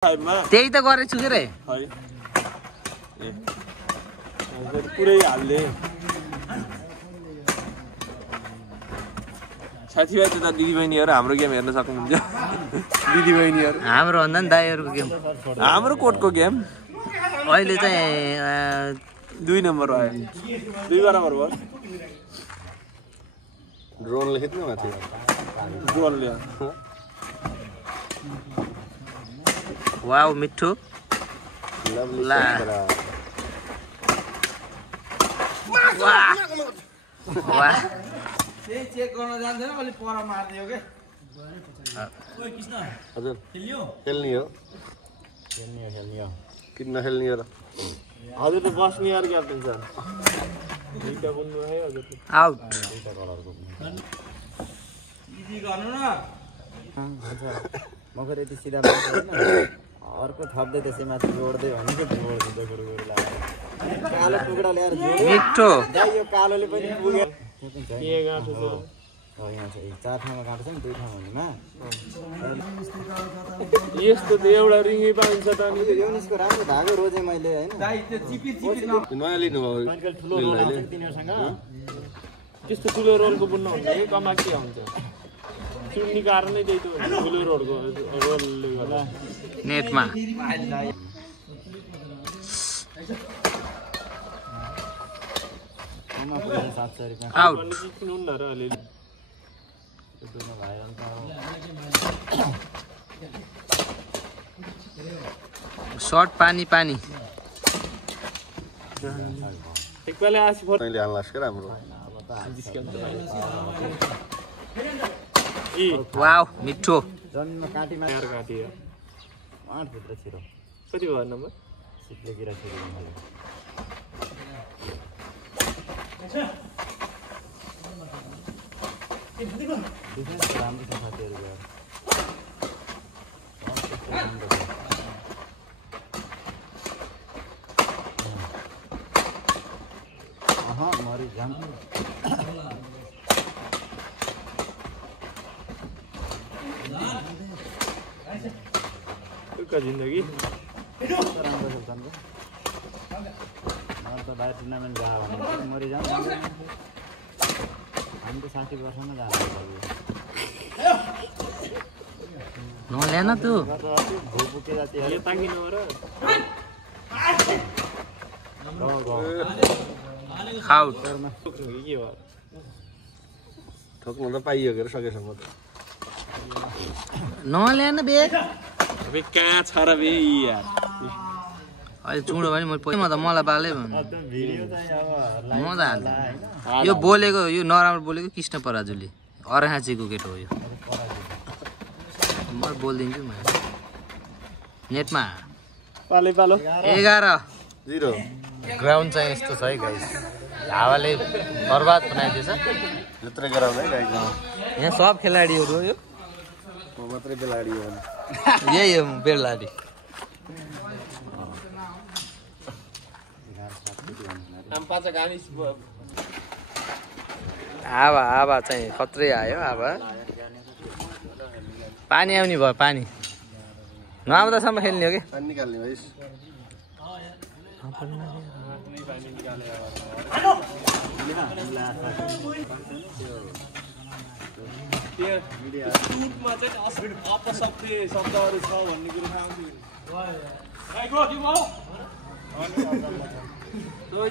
त्यही त गरेछु के रे पुरै हाल्ले साथीभाइ तथा दिदीबहिनीहरू हाम्रो गेम हेर्न सक्नुहुन्छ दिदीबहिनीहरू हाम्रो भन्दा नि दाइहरूको गेम हाम्रो कोर्टको गेम अहिले चाहिँ 2 नम्बर आयो 2 बराबर भयो ड्रोनले खिच्नु माथि ड्रोनले वाउ मिठो ला वाह त्यही चेक गर्न जान्दैन अलि पर मार्दियो के ओइ कृष्ण हजुर खेल्यो खेल्ने हो किन नखेल्ने हो र हजुर त बस्ने यार क्याप्टेन सर दुईटा बोल्नु है हजुर आउट इजी गर्नु न मगर यति सिधा मात्र हैन अर्को थप्दै त्यसै माथि जोड्दै भनेको जोड्दै गुरुगुरु लाग्यो कालो टुक्रा ल्याएर जोड्यो मिठो दाइ यो कालोले पनि पुग्यो के गाँठो छ यहाँ छ चार ठाउँमा गाँठो छ नि दुई ठाउँ हुनेमा यस्तो त एउटा रिङै पाइन्छ त नि यसको राम्रो धागो रोजे मैले हैन दाइ त्यो चिपी न नयाँ लिनुभयो ठुलो रोल आउँछ तिनीहरुसँग त्यस्तो ठुलो रोलको बुन्न हुन्छ कि कमा के हुन्छ चुन्नी कारणै त्यही त ठुलो रोडको रोलले गर्दा नेटमा आउट किन्नु न र अलि सर्ट पानी पानी एकपाले आसी फोर तैँले हाल्लास् के राम्रो वाउ मिठो जन्म काटीमा यार काटियो 8 भित्र छिरो कति भयो नम्बर सिप्ले गिरा छिरो डिफेन्स राम्रो छ साथीहरु यार मरी जाम का जिन्दगी राम्रो छ तनको मलाई त बाहिर टुर्नामेन्ट जा भने मरि जाम हामी त 60 वर्षमा जा नल्यान तू भोपुके जाति यो ताकिनु र आउट के भयो ठोक्न त पाइयो के सकेसम्म त नल्यान बे अबे कहाँ छ र बे यार अहिले चुडो भने म त मलाई बाले भन्नु भिडियो चाहिँ अब मजा हाल्छ यो बोलेको यो नराम्रो बोलेको कृष्ण पराजुले अरहाँचीको केटो हो यो म बोलिदिन्छु म नेटमा पाले पालो 11 ग्राउन्ड चाहिँ यस्तो छ है गाइस हावाले बर्बाद बनाइदिएछ जत्रै गराउन है गाईको यहाँ सब खेलाडीहरू हो यो म मात्रै बेलाडी हो यही हो बेलाडी हावा चाहिँ खत्रै आयो हावा पानी आउने भयो पानी नआउँदासम्म खेल्ने हो कि पानी निकाल्ने भइस सुटमा चाहिँ अपशब्द शब्दहरू छ भन्ने कुरो थाहा हुन्छ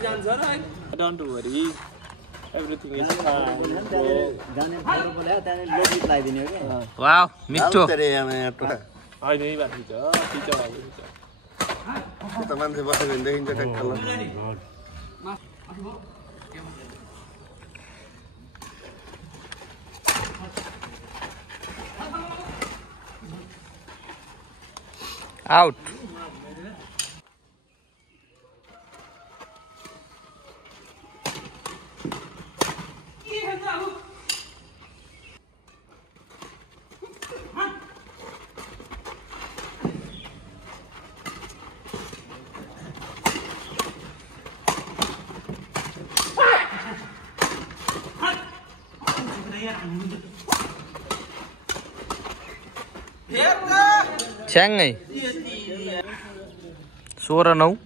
जान्छ र डोन्ट वरी एभ्रिथिङ इज जाने ठाउँ बोले त्यहाँ लोकगीत लगाइदिने हो के वाउ मिठो होइन यही बात ठिक छ त मान्छे बसेको भने देखिन्छ ट्याक्कल आउट च्याङ्गै 16-9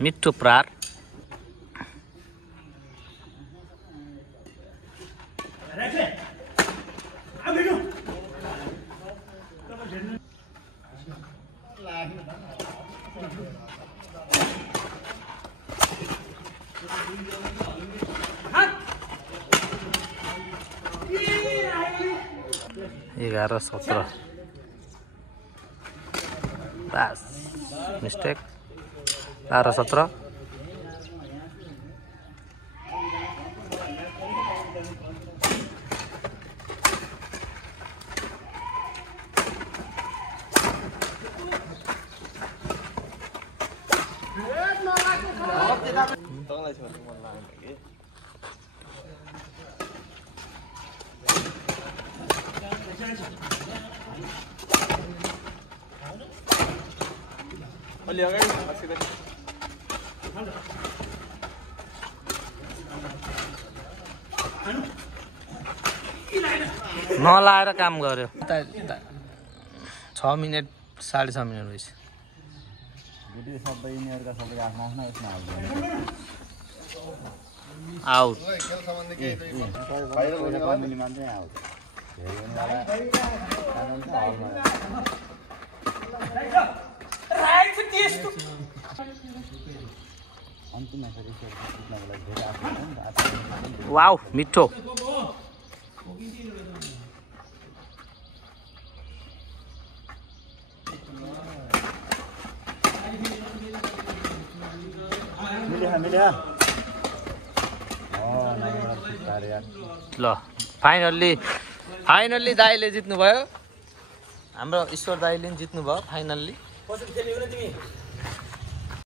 मिठो प्रार एघार 17 बस मिस्टेक 12-17 अलि अगाडि बसेर नलाएर काम गर्यो 6 मिनेट 6.5 मिनेट भइसक्यो भिडियो सबै यिनीहरूका सबै आफ्नो आफ्नो यसमा हाल्दैन आउट कम्पनी मात्रै आउँछ अन्तिममा फेरि जित्नको लागि धेरै आफ्नो वाउ मिठो मिल्यो ल फाइनल्ली दाइले जित्नुभयो हाम्रो ईश्वर दाइले पनि जित्नुभयो फाइनल्ली